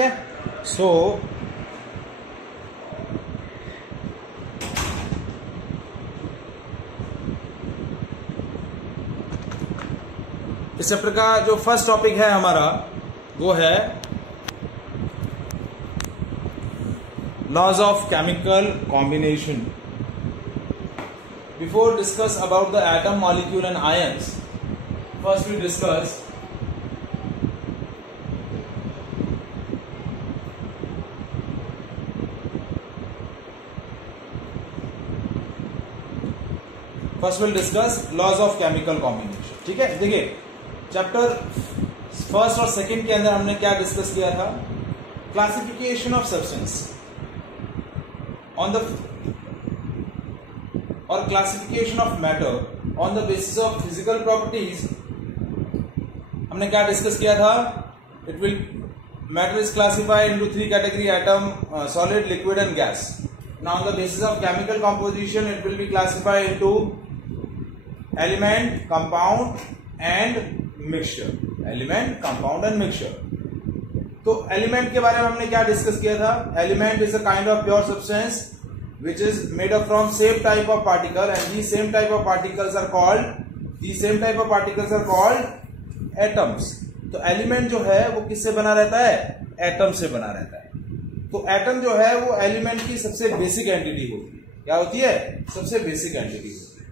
है। सो इस चैप्टर का जो फर्स्ट टॉपिक है हमारा वो है laws of chemical combination. Before discuss about the atom, molecule and ions, first we discuss laws of chemical combination. ठीक है, देखिए चैप्टर फर्स्ट और सेकंड के अंदर हमने क्या डिस्कस किया था? Classification of substance on the और classification of matter on the basis of physical properties. हमने क्या डिस्कस किया था? It will matter is classified into 3 category: atom, solid, liquid and gas. Now on the basis of chemical composition it will be classified into element, compound and mixture. Element, compound and mixture. तो element के बारे में हमने क्या discuss किया था? Element is a kind of pure substance which is made up from same type of particle, and these same type of particles are called atoms. तो element जो है वो किससे बना रहता है? एटम से बना रहता है। तो एटम जो है वो एलिमेंट की सबसे बेसिक एंटिटी होती है। क्या होती है? सबसे बेसिक एंटिटी होती है।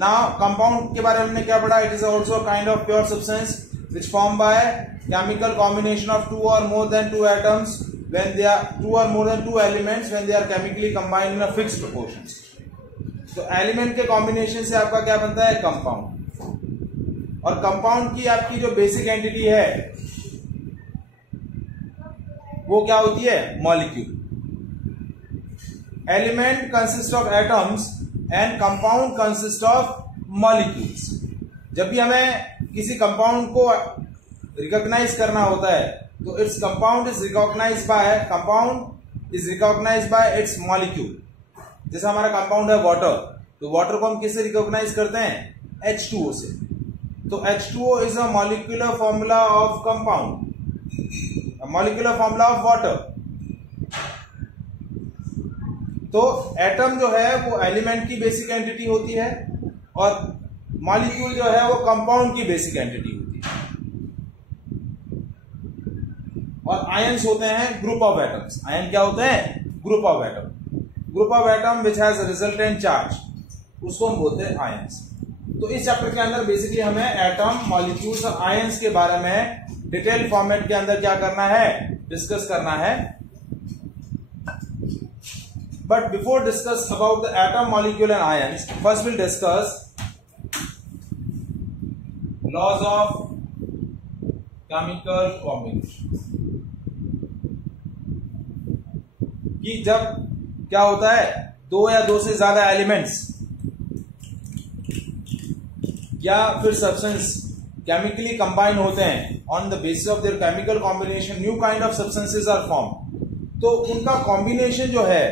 नाउ कंपाउंड के बारे में हमने क्या पढ़ा? It is also a kind of pure substance which formed by chemical combination of 2 or more than 2 atoms when they are 2 or more than 2 elements when they are chemically combined in a fixed proportion. तो element के combination से आपका क्या बनता है? Compound. और compound की आपकी जो बेसिक एंटिटी है वो क्या होती है? Molecule. Element consist of atoms and compound consist of molecules. जब भी हमें किसी कंपाउंड को रिकॉग्नाइज करना होता है तो its compound is recognised by its molecule. जैसे हमारा कंपाउंड है वाटर, तो वाटर को हम किससे रिकॉग्नाइज करते हैं? H2O से। तो H2O is a molecular formula of compound, molecular formula of water. तो एटम जो है वो एलिमेंट की बेसिक एंटिटी होती है और मॉलिक्यूल जो है वो कंपाउंड की बेसिक एंटिटी होती है। और आयंस होते हैं ग्रुप ऑफ एटम्स। आयन क्या होते हैं? Group of atom. Group of atom which has resultant charge, उसको हम बोलते हैं आयंस। तो इस चैप्टर के अंदर बेसिकली हमें एटम, मॉलिक्यूल्स और आयंस के बारे में डिटेल फॉर्मेट के अंदर क्या करना है? डिस्कस करना है। But before discuss about the atom, molecule and ions, first will discuss laws of chemical combination. कि जब क्या होता है? 2 या 2 से ज्यादा एलिमेंट्स या फिर सब्सटेंस केमिकली कंबाइन होते हैं, on the basis of their chemical combination new kind of substances are form. तो उनका कॉम्बिनेशन जो है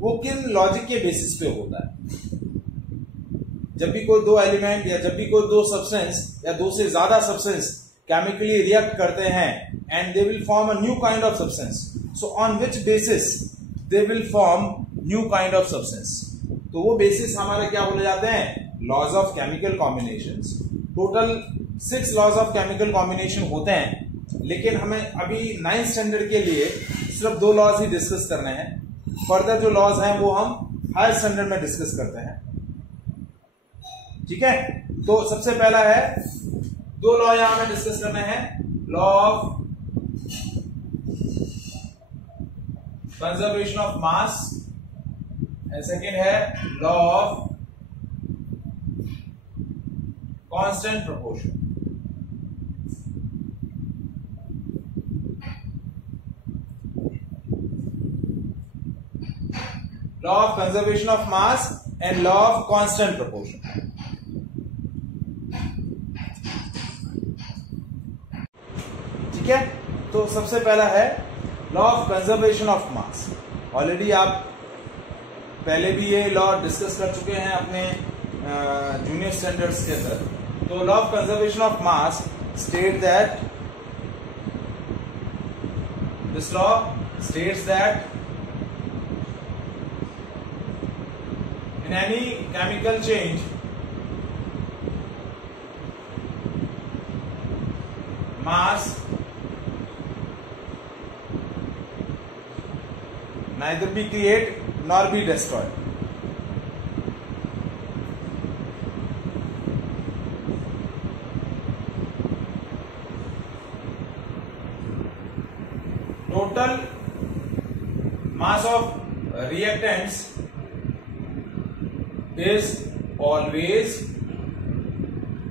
वो किन लॉजिक के बेसिस पे होता है? जब भी कोई 2 एलिमेंट या जब भी कोई 2 सब्सटेंस या 2 से ज्यादा सब्सटेंस केमिकली रिएक्ट करते हैं and they will form a new kind of substance, so on which basis they will form new kind of substance? तो वो बेसिस हमारे क्या बोले जाते हैं? Laws of chemical combinations. Total 6 laws of chemical combination होते हैं, लेकिन हमें अभी 9th स्टैंडर्ड के लिए सिर्फ 2 लॉज ही डिस्कस करने हैं। फर्दर जो लॉज हैं वो हम हायर स्टैंडर्ड में डिस्कस करते हैं। ठीक है, तो सबसे पहला है, 2 लॉ यहां में डिस्कस करने हैं। Law of conservation of mass and second है law of constant proportion. Law of conservation of mass and law of constant proportion. ठीक है, तो सबसे पहला है law of conservation of mass. Already आप पहले भी ये लॉ डिस्कस कर चुके हैं अपने जूनियर स्टैंडर्ड्स के अंदर। तो law of conservation of mass state that This law states that in any chemical change, mass neither be created nor be destroyed. Total mass of reactants is always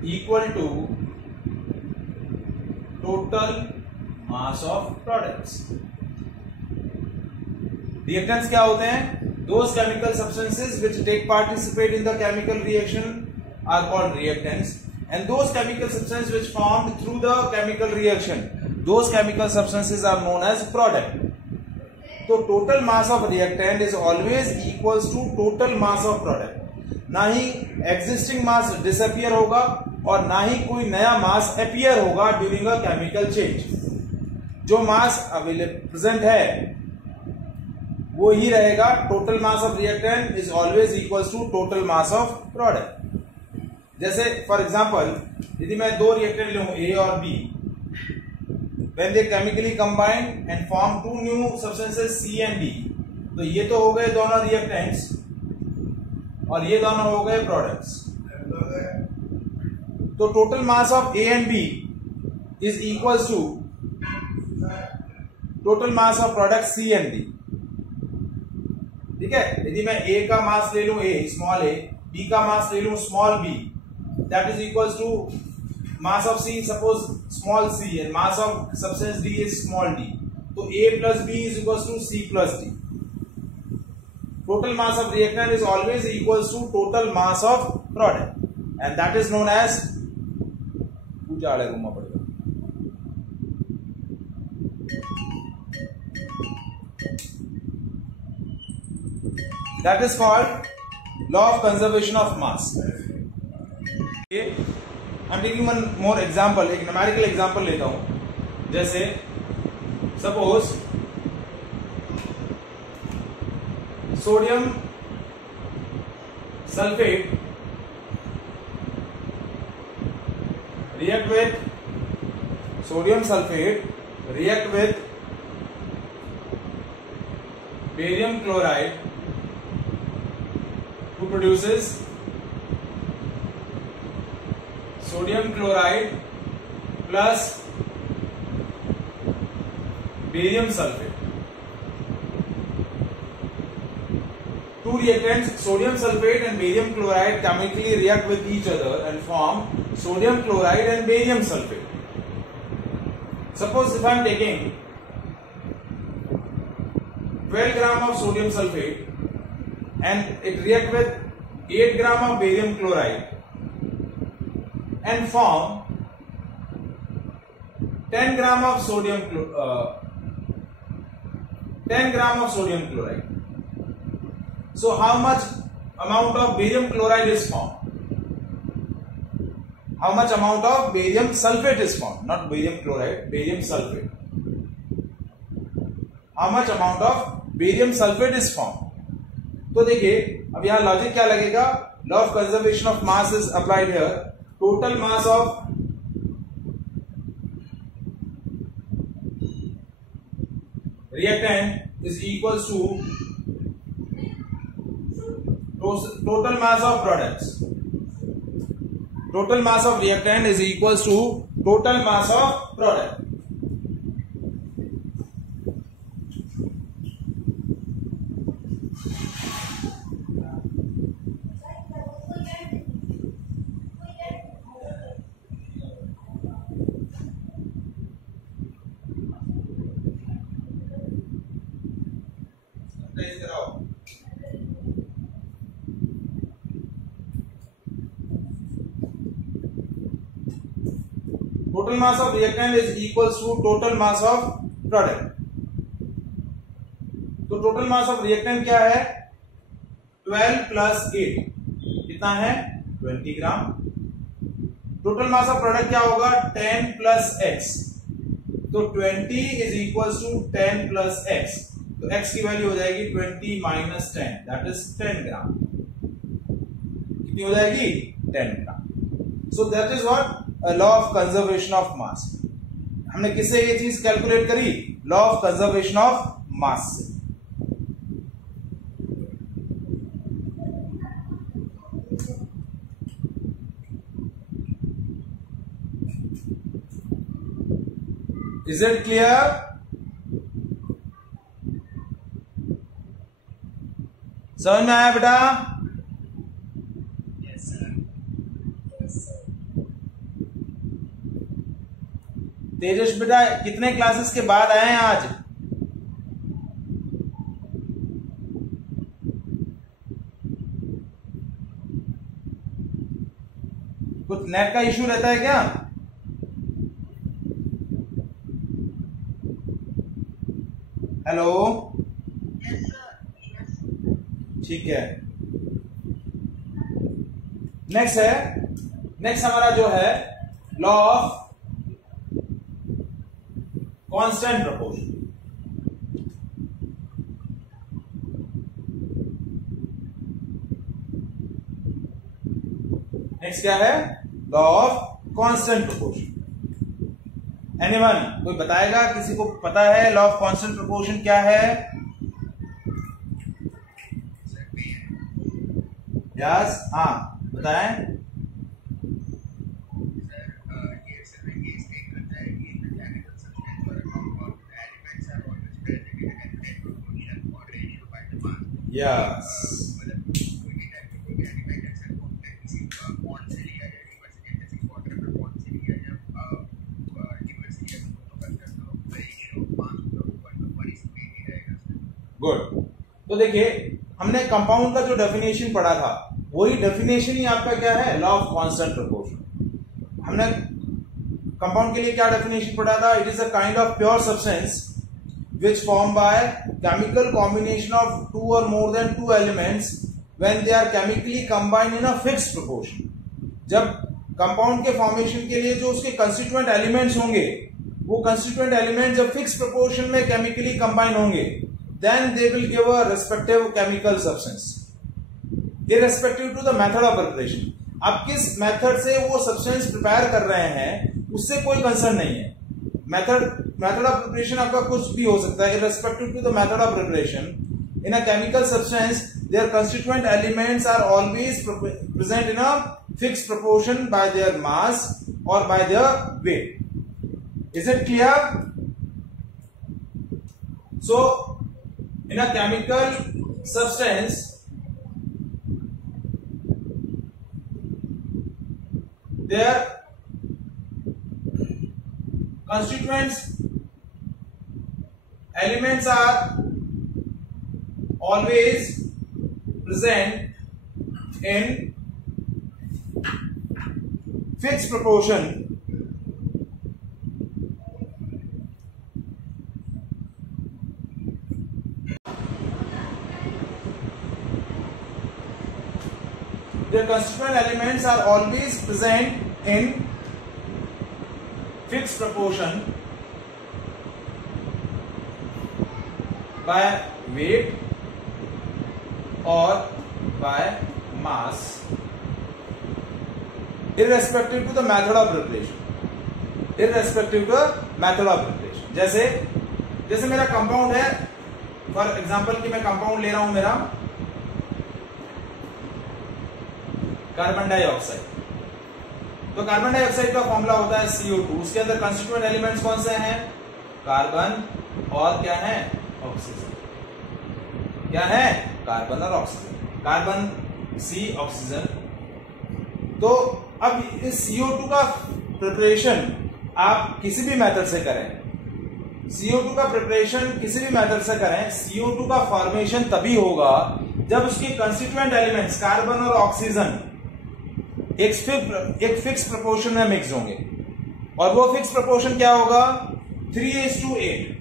equal to total mass of products. Reactants क्या होते हैं? Those chemical substances which take participate in the chemical reaction are called reactants, and those chemical substances which formed through the chemical reaction, those chemical substances are known as product. तो total mass of reactant is always equals to total mass of product. ना ही existing mass disappear होगा और ना ही कोई नया mass appear होगा during a chemical change. जो mass available present है वो ही रहेगा. Total mass of reactant is always equals to total mass of product. जैसे फॉर एग्जांपल यदि मैं दो रिएक्टेंट लूं ए और B, when they chemically combine and form two new substances C and D, तो ये तो हो गए दोनों रिएक्टेंट्स और ये दोनों हो गए प्रोडक्ट्स. तो total mass of A and B is equals to total mass of product C and D. ठीक है. यदि मैं ए का मास ले लूं ए स्मॉल ए, बी का मास ले लूं small b, that is equals to mass of c suppose small c and mass of substance d is small d. तो a plus b is equals to c plus d. Total mass of reactant is always equals to total mass of product and that is known as पूजा आड़े घूमना पड़ेगा. That is called law of conservation of mass. Okay. I'm taking one more example. एक numerical example लेता हूं. जैसे suppose sodium sulfate react with sodium sulfate react with barium chloride who produces sodium chloride plus barium sulfate. Two reactants, sodium sulfate and barium chloride, chemically react with each other and form sodium chloride and barium sulfate. Suppose if I am taking 12 gram of sodium sulfate and it react with 8 gram of barium chloride and form 10 gram of sodium 10 gram of sodium chloride. So how much amount of barium chloride is formed? How much amount of barium sulfate is formed? Not barium chloride, barium sulfate. How much amount of barium sulfate is formed? तो देखिए अब यहां logic क्या लगेगा. Law of conservation of mass is applied here. Total mass of reactant is equals to total mass of products. Total mass of reactant is equals to total mass of product. Total mass of reactant is equals to total mass of product. तो total mass of reactant क्या है? 12 plus 8 कितना है? 20 ग्राम. Total mass of product क्या होगा? 10 plus x तो 20 is equal to 10 plus x, तो x की वैल्यू हो जाएगी 20 माइनस 10, दैट इज 10 ग्राम। कितनी हो जाएगी? 10 gram. So that is what law of conservation of mass. हमने किससे ये चीज कैलकुलेट करी? Law of conservation of mass से। Is it clear? समझ में आया बेटा? Yes, sir. Yes, sir. तेजस बेटा कितने क्लासेस के बाद आए हैं आज? कुछ नेट का इश्यू रहता है क्या? Hello, Yes, sir. Yes. ठीक है। नेक्स्ट हमारा जो है law of constant proportion. Next क्या है? Law of constant proportion. Anyone कोई बताएगा? किसी को पता है लॉ ऑफ कांस्टेंट प्रोपोर्शन क्या है? यस, हाँ बताएं। Yes, good. तो देखिए हमने कंपाउंड का जो डेफिनेशन पढ़ा था वही डेफिनेशन ही आपका क्या है? Law of constant proportion. हमने कंपाउंड के लिए क्या डेफिनेशन पढ़ा था? It is a kind of pure substance which formed by chemical combination of two or more than two elements when they are chemically combined in a fixed proportion। जब compound के formation के लिए जो उसके constituent elements होंगे वो constituent element जब fix proportion में केमिकली कंबाइन होंगे then they will give a respective chemical substance irrespective to the method of preparation। आप किस मेथड से वो सब्सटेंस प्रिपेयर कर रहे हैं उससे कोई कंसर्न नहीं है। मेथड ऑफ प्रिपरेशन आपका कुछ भी हो सकता है। irrespective to the method of preparation in a chemical substance their constituent elements are always present in a fixed proportion by their mass or by their weight। is it clear? So in a chemical substance their constituents elements are always present in fixed proportion their constituent elements are always present in fixed proportion by weight or by mass irrespective to the method of preparation। जैसे मेरा compound है, for example कि मैं compound ले रहा हूं मेरा carbon dioxide. तो कार्बन डाइऑक्साइड का फॉर्मूला होता है CO2। उसके अंदर कंस्टिट्यूएंट एलिमेंट्स कौन से हैं? कार्बन और क्या है? ऑक्सीजन। क्या है? कार्बन और ऑक्सीजन। Carbon C, oxygen. तो अब इस CO2 का प्रिपरेशन आप किसी भी मेथड से करें, CO2 का प्रिपरेशन किसी भी मेथड से करें, CO2 का फॉर्मेशन तभी होगा जब उसके कंस्टिट्यूएंट एलिमेंट्स कार्बन और ऑक्सीजन एक फिक्स प्रोपोर्शन में मिक्स होंगे। और वो फिक्स प्रोपोर्शन क्या होगा? 3:8।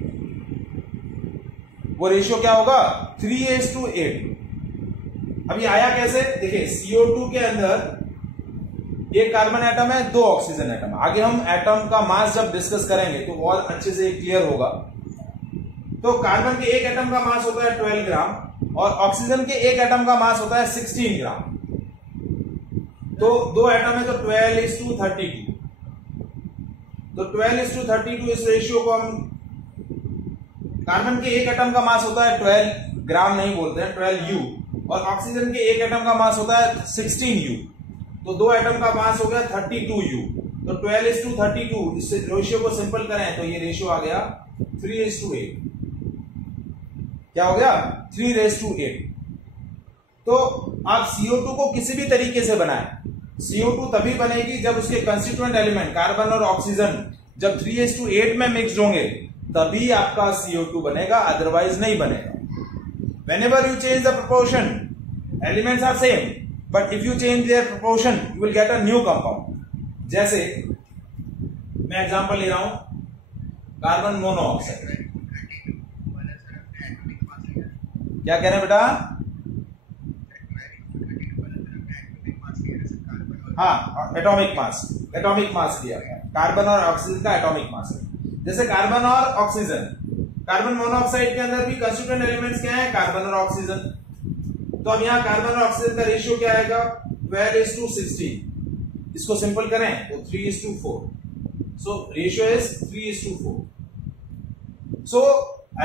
वो रेशियो क्या होगा? 3:8। अब ये आया कैसे? देखिए CO2 के अंदर एक कार्बन एटम है, 2 ऑक्सीजन एटम। आगे हम एटम का मास जब डिस्कस करेंगे तो और अच्छे से क्लियर होगा। तो कार्बन के एक एटम का मास होता है 12 ग्राम और ऑक्सीजन के एक एटम का मास होता है 16 ग्राम। तो 2 एटम है तो 12:32। तो 12:32 इस रेशियो को हम, कार्बन के एक एटम का मास होता है 12 ग्राम नहीं बोलते हैं, 12 U, और ऑक्सीजन के एक एटम का मास होता है 16 U। तो 2 एटम का मास हो गया 32 U। तो 12:32, इससे रेशियो को सिंपल करें तो ये रेशियो आ गया 3:8। क्या हो गया? 3:8। तो आप CO2 को किसी भी तरीके से बनाएं, CO2 तभी बनेगी जब उसके कंस्टिट्यूएंट एलिमेंट कार्बन और ऑक्सीजन जब 3:8 में मिक्स्ड होंगे तभी आपका CO2 बनेगा, अदरवाइज नहीं बनेगा। Whenever you change the proportion, elements are same, but if you change their proportion, you will get a new compound. जैसे मैं एग्जांपल ले रहा हूं कार्बन मोनोऑक्साइड। क्या कह रहे हैं बेटा? हाँ, एटॉमिक मास दिया गया, कार्बन और ऑक्सीजन का एटॉमिक मास है। जैसे कार्बन और ऑक्सीजन, कार्बन मोनोऑक्साइड के अंदर भी कंस्टिट्यूएंट एलिमेंट्स क्या है? कार्बन और ऑक्सीजन। तो अब यहाँ कार्बन और ऑक्सीजन का रेशियो क्या आएगा? 12:16। इसको सिंपल करें तो 3:4। So ratio is 3:4। So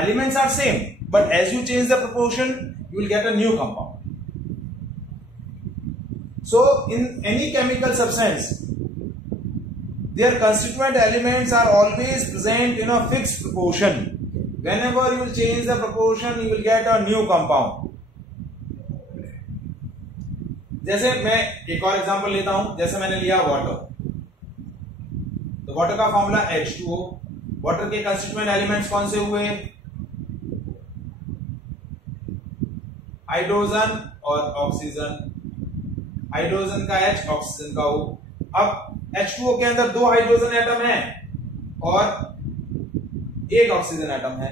elements are same, but as you change the proportion you will get a new compound. So in any chemical substance, their constituent elements are always present in a fixed proportion. Whenever you change the proportion, you will get a new compound. जैसे मैं एक और example लेता हूं, जैसे मैंने लिया water. तो वाटर का फॉर्मूला H2O। वाटर के कंस्टिट्यूएंट एलिमेंट्स कौन से हुए? हाइड्रोजन और ऑक्सीजन। हाइड्रोजन का H, ऑक्सीजन का O। अब H2O के अंदर 2 हाइड्रोजन एटम है और एक ऑक्सीजन एटम है।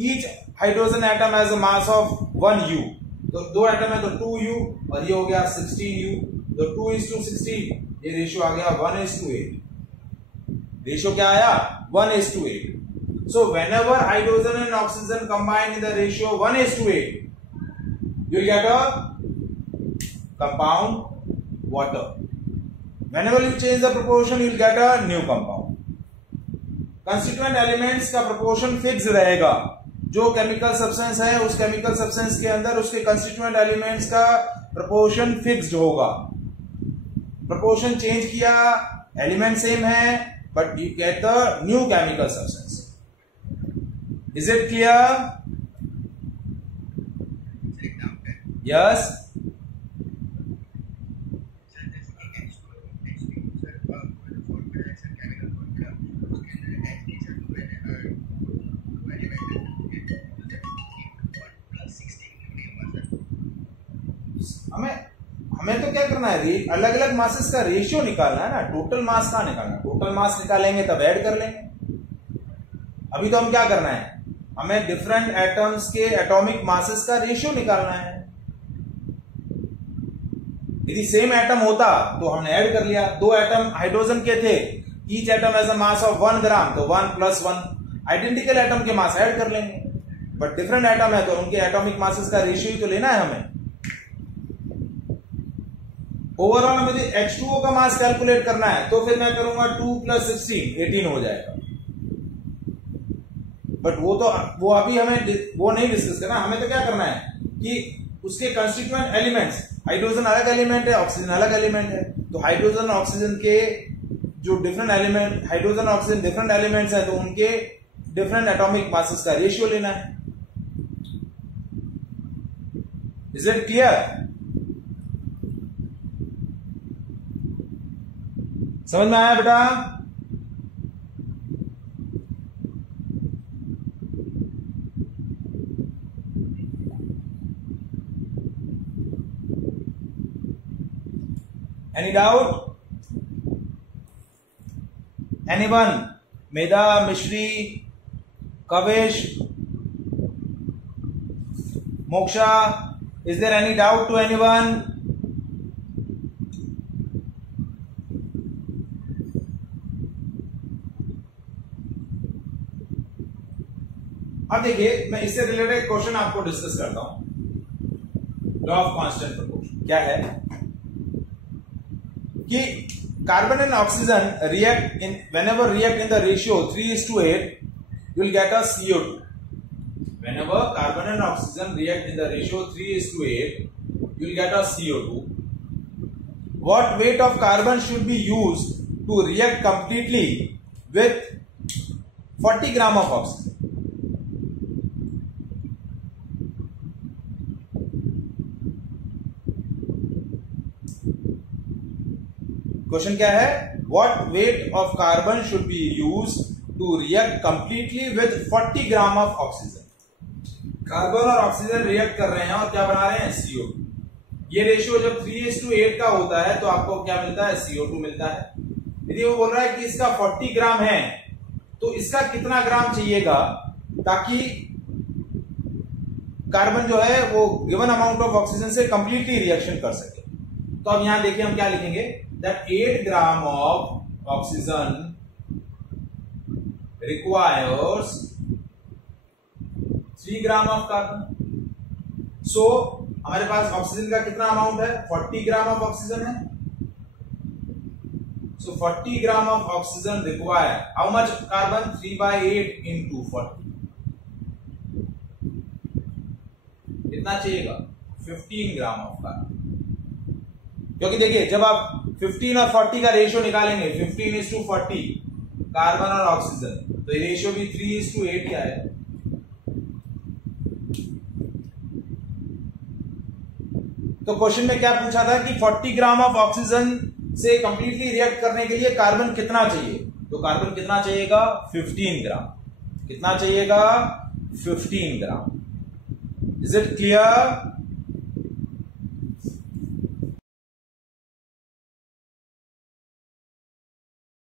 Each hydrogen atom has a mass of 1 U। तो 2 एटम है तो 2 U और ये हो गया 16 U। तो 2:16, ये रेशियो आ गया 1:8। रेशियो क्या आया? 1:8। So whenever hydrogen and oxygen combine in the ratio 1:8, you will get a compound water. Whenever you change the proportion, you will get a new compound. Constituent elements का proportion fixed रहेगा। जो chemical substance है उस chemical substance के अंदर उसके constituent elements का proportion fixed होगा। proportion change किया, element same है, but you get the new chemical substance. Is it clear? Yes. हमें तो क्या करना है? अलग अलग मासेस का रेशियो निकालना है ना, टोटल मास कहां निकालना है? टोटल मास निकालेंगे तब ऐड कर लेंगे। अभी तो हम क्या करना है? हमें डिफरेंट एटम्स के एटॉमिक मासेस का रेशियो निकालना है। यदि सेम एटम होता तो हमने ऐड कर लिया। 2 एटम हाइड्रोजन के थे, each atom has a mass of 1 ग्राम, तो 1 + 1 आइडेंटिकल एटम के मास ऐड कर लेंगे। बट डिफरेंट एटम है तो उनके एटॉमिक मासेस का रेशियो ही तो लेना है हमें। ओवरऑल हमें H2O का मास कैलकुलेट करना है तो फिर मैं करूंगा 2 + 16, 18 हो जाएगा। बट वो अभी हमें वो नहीं डिस्कस करना। हमें तो क्या करना है कि उसके कंस्टिट्यूएंट एलिमेंट्स, हाइड्रोजन अलग एलिमेंट है, ऑक्सीजन अलग एलिमेंट है, तो हाइड्रोजन ऑक्सीजन के जो different element, hydrogen oxygen different elements है तो उनके डिफरेंट एटॉमिक मासेस का रेशियो लेना है। Is it clear? समझ में आया बेटा? Any doubt? Anyone? Meda, Mishri, Kavish, Moksha, is there any doubt to anyone? अब देखिए मैं इससे रिलेटेड क्वेश्चन आपको डिस्कस करता हूं। लॉ ऑफ कांस्टेंट प्रोपोर्शन क्या है कि carbon and oxygen react in whenever react in the ratio 3:8 you will get a CO2. Whenever carbon and oxygen react in the ratio 3:8 you will get a CO2. What weight of carbon should be used to react completely with 40 gram of oxygen? Question क्या है? What weight of carbon should be used to react completely with 40 gram of oxygen? Carbon और oxygen react कर रहे हैं और क्या बना रहे हैं? CO2. ये रेशियो जब 3:8 का होता है तो आपको क्या मिलता है? CO2 मिलता है। यदि वो बोल रहा है कि इसका 40 ग्राम है तो इसका कितना ग्राम चाहिएगा ताकि कार्बन जो है वो गिवन अमाउंट ऑफ ऑक्सीजन से कंप्लीटली रिएक्शन कर सके। तो अब यहां देखिए हम क्या लिखेंगे, that 8 gram of oxygen requires 3 gram of carbon. So हमारे पास ऑक्सीजन का कितना अमाउंट है? 40 ग्राम ऑफ ऑक्सीजन है। सो 40 ग्राम of oxygen require how much carbon? 3/8 into 40 कितना चाहिएगा? 15 ग्राम ऑफ कार्बन। क्योंकि देखिए जब आप 15 और 40 का रेशियो निकालेंगे 15:40 कार्बन और ऑक्सीजन तो ये रेशियो भी 3:8 ही आएगा। तो क्वेश्चन में क्या पूछा था कि 40 ग्राम ऑफ ऑक्सीजन से कंप्लीटली रिएक्ट करने के लिए कार्बन कितना चाहिए? तो कार्बन कितना चाहिएगा? 15 ग्राम। कितना चाहिएगा? 15 ग्राम। Is it clear?